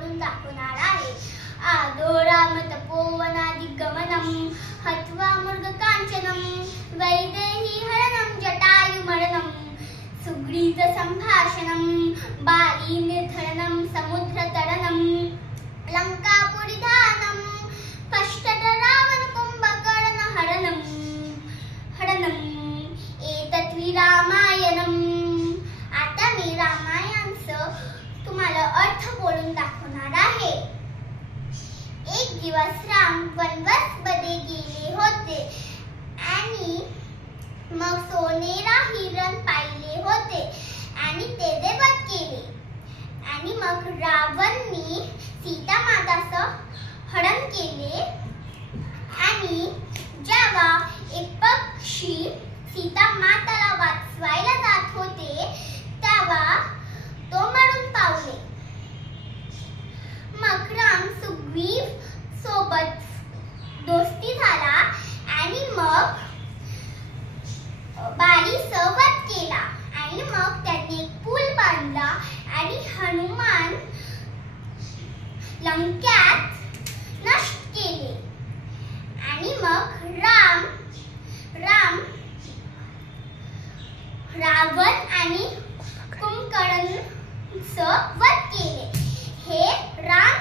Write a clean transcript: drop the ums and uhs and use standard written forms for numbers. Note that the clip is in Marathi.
बोलून दाखवणार आहे. आदोराम तपोवनादिगमनम हत्वा मृगकांचनम वैदेही हरणम जटायुमरणम सुग्रीव संभाषणम बाली निर्धरणम समुद्रतरणम लंकापुरीधानम पश्चात् रावण कुंभकर्ण हरणम एतत् रामायणम. आता मी रामायणाचं तुम्हाला अर्थ बोलून दाखवणार आहे. एक दिवस राम वनवासमध्ये गेले होते आणि मग सोनेरा हिरण पाहिले होते आणि त्याचे वध केले. आणि मग रावणने सीता माताचं हरण केले. आणि जेव्हा एक पक्षी सीता माताला वाचवायला जात होते तेव्हा तो मरून पावले. मग राम सुग्रीव सोबत दोस्ती झाला आणि मग बालीचा वध केला. आणि मग त्यांनी एक पूल बांधला आणि हनुमान लंक्यात नष्ट केले. आणि मग रावण आणि कुंभकर्णचं वध केले. हे राम